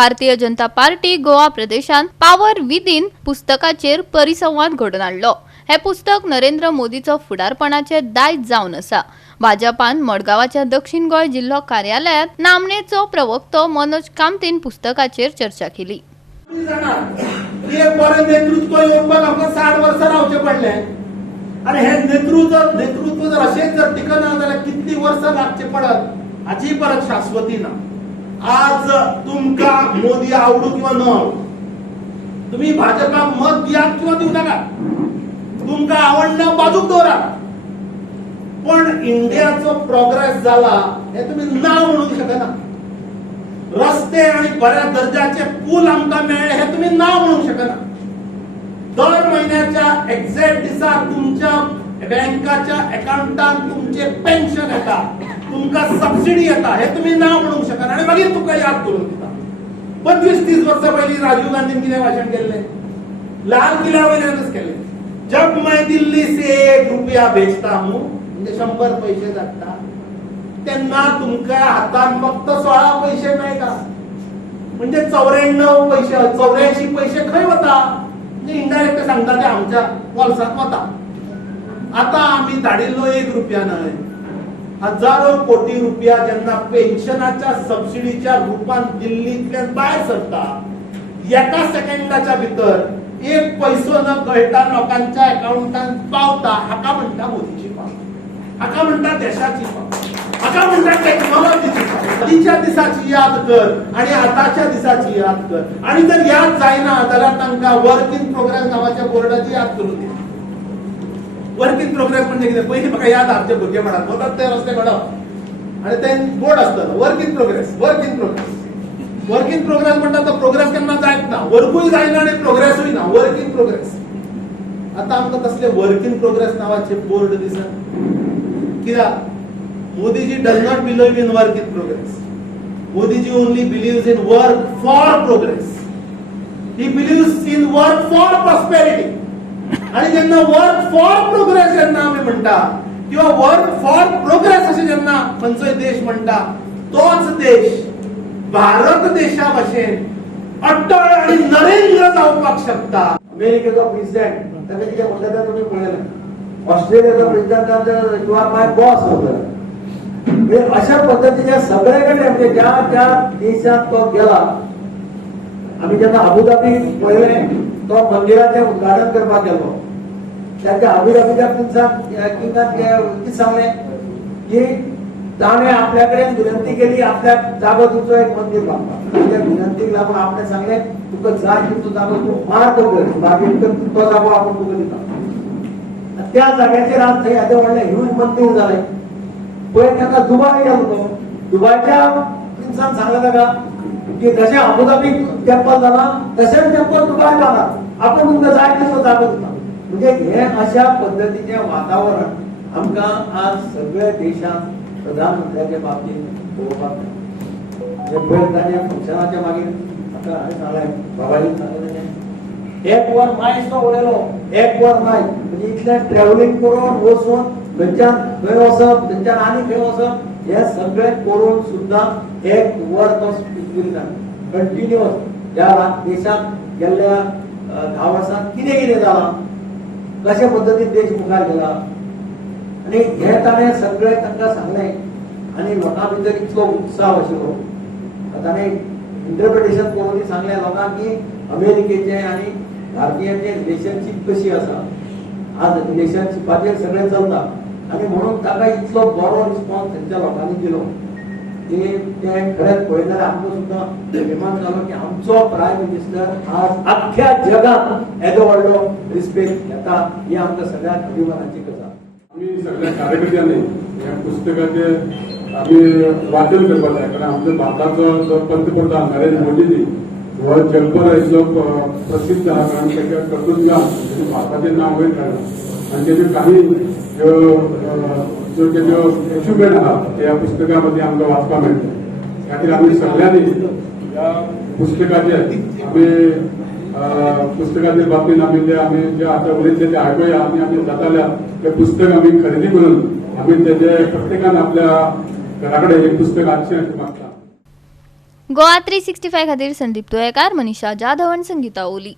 Bharatiya Janata party Goa प्रदेशात power within पुस्तकाचेर परिसंवाद घडोवन हाडलो। हे पुस्तक नरेंद्र मोदीचो फुडारपणाचे दायज जावन आसा। भाजपान मडगांवाच्या दक्षिण गोंय जिल्हो कार्यालयात नामनेचो प्रवक्तो मनोज कामतीन पुस्तकाचेर चर्चा केली। नेतृत्व येवपाक आमकां 60 वर्सां रावचे पडले आणि हे नेतृत्व जर अशेंच जर टिकना जाल्यार कितली वर्सां लागचे पडत हाची परत शाश्वती ना। आज तुमकां मोदी आवडू किंवा न आवडू, तुम्ही भाजपाक मत दियात किंवा दिवं नाका, तुमकां आवडना बाजूक दवरा, पण इंडियाचो प्रोग्रेस जाला हे तुम्ही ना म्हणूंक शकना। रस्ते आणि बऱ्या दर्जाचे पूल आमकां मेळ्ळे हे तुम्ही ना म्हणूंक शकना। दर महिन्याच्या एक्झॅक्ट दिसाक तुमच्या बँकाच्या अकाउंटात तुमचे पेन्शन येता, तुमकां सबसिडी येता हे तुम्ही ना म्हणूंक शकना आणि मागीर तुका याद करून दिता। 25-30 वर्सां पयलीं राजीव गांधीन कितें भाशण केल्लें? लाल किल्ल्या वयल्यानच केलें, जब मैं दिल्ली से 1 रुपया भेजता हूं म्हणजे 100 पैसे धाडटा, तेन्ना तुमकां हातान फक्त 16 पैसे मेळटा, म्हणजे 94 पैसे 84 पैसे खंय वता? म्हणजे इनडायरेक्ट सांगता ते आमच्या पॉल्सात वता। आता आम्ही धाडिल्लो 1 रुपया न्हय, हजारो कोटी रुपया जेन्ना पेन्शनाच्या सबसिडीच्या रूपान दिल्लींतल्यान भायर सरता, एका सेकंदाच्या भितर 1 पैसो न कळटा लोकांच्या अकाउंटांत पावता, हाका म्हणटा मोदीची पावत, हाका म्हणटा देशाची पावत, हाका म्हणटा टेक्नॉलॉजीची पावत। आदीच्या दिसाची याद कर आणि आताच्या दिसाची याद कर, आणि जर याद जायना जाल्यार तांकां वर्क इन प्रोग्रेस नावाच्या बोर्डाची याद करून दी। वर्क इन प्रोग्रेस म्हणजे कितें? पयलीं म्हाका याद आमचे भुरगेपणांत वतात ते रस्ते घडप आणि ते बोर्ड आसतालो work in progress, work in progress, work in progress म्हणटा तो प्रोग्रेस केन्ना जायत ना, वर्कूय जायना आणि प्रोग्रेसूय ना, वर्क इन प्रोग्रेस। आता आमकां तसले वर्क इन प्रोग्रेस नावाचे बोर्ड दिसत। कित्याक? Modiji does not believe in work in progress, Modiji only believes in work for progress, he believes in work for prosperity. आणि जेन्ना वर्क फॉर प्रोग्रेस जेन्ना आमी म्हणटा किंवा वर्क फॉर प्रोग्रेस अशें जेन्ना खंयचोय देश म्हणटा, तोच देश भारत देशा भाशेन अट्टळ आणि नरेंद्र जावपाक शकता। अमेरिकेचो प्रेसिडेंट ताका कितें म्हणटा तें तुमी पळयलें, ऑस्ट्रेलियाचो president you are my boss म्हणजे अशा पद्धतीचे सगळे कडेन म्हणजे ज्या ज्या देशात तो गेला, आम्ही जेन्ना अबुधाबी पळयलें तो मंदिराचें उद्घाटन करपाक गेलो, ताच्या अबुधाबीच्या किंगान कितें सांगलें की ताणें आपल्या कडेन विनंती केली आपल्याक जागो दिवचो एक मंदिर बांदपाक। त्या विनंतीक लागून आपणें सांगलें तुका जाय तितलो जागो तूं मार्क कर, बाकीन तर तो जागो आपूण तुका दिता। त्या जाग्याचेर आज थंय येदें व्हडलें ह्यूज मंदिर जालें। पळय तेन्ना दुबाय गेलो तो, दुबायच्या प्रिन्सान सांगलें ताका की जशें अबुधाबी टेम्पल जाला तशेंच टेम्पल दुबाय जाला, आपूण तुमकां जाय तसो जागो दिता। म्हणजे हे अशा पद्धतीचें वातावरण आमकां आज सगळ्या देशांत प्रधानमंत्र्याच्या बाबतींत पळोवपाक मेळटा। पयर ताणें फंक्शनाच्या मागीर म्हाका हांवें सांगलें बाबाजीन सांगलें 1 वर मायसो उडयलो, 1 वर माय म्हणजे इतलें ट्रॅव्हलिंग करून वचून थंयच्यान खंय वचप, थंयच्यान आनी खंय वचप, हे सगळें करून सुद्दां 1 वर तो स्पीच दिता कंटिन्युअस। ह्या देशांत गेल्ल्या 10 वर्सांत कितें कितें जालां, कशा पद्दतीन देश मुखार गेला, आणि हे ताणें सगळें तांकां सांगलें आणि लोकां भितर इतलो उत्साह आशिल्लो। ताणें इंटरप्रिटेशन करून सांगलें लोकांक की अमेरिकेचें आनी भारतीयांचें रिलेशनशीप कशी आसा, आज रिलेशनशिपाचेर सगळें चलता, आणि म्हणून ताका इतलो बरो रिस्पॉन्स थंयच्या लोकांनी दिलो की तें खरेंच पळयत जाल्यार आमकां सुद्दां अभिमान जालो की आमचो प्रायम मिनिस्टर आज अख्ख्या जगात येदो व्हडलो रिस्पेक्ट घेता, ही आमकां सगळ्यात अभिमानाची गजाल। आम्ही सगळ्या कार्यकर्त्यांनी या पुस्तकाचे आम्ही वाचन करपाक जाय, कारण आमच्या भारताचो जो पंतप्रधान नरेंद्र मोदीजी हो जगभर इतलो प्रसिद्ध आहा, कारण ताच्या कर्तृत्वान भारताचें नांव वयर काडलां आणि तेजे काही ज्यो तेज्यो अचिवमेंट आहा ते ह्या पुस्तकामध्ये आमकां वाचपाक मेळटा। त्या खातीर आमी सगळ्यांनी ह्या पुस्तकाचेर पुस्तकाच्या बाबतीत आम्ही जे आता उलयले ते आयकूया आणि आम्ही जाताल्या ते पुस्तक आम्ही खरेदी करून आम्ही त्याचे प्रत्येकान आपल्या घराकडे एक पुस्तक हाडचें अशें मागता। गोवा 365 खातीर संदीप तुयेकार, मनीषा जाधव आनी संगीता ओली.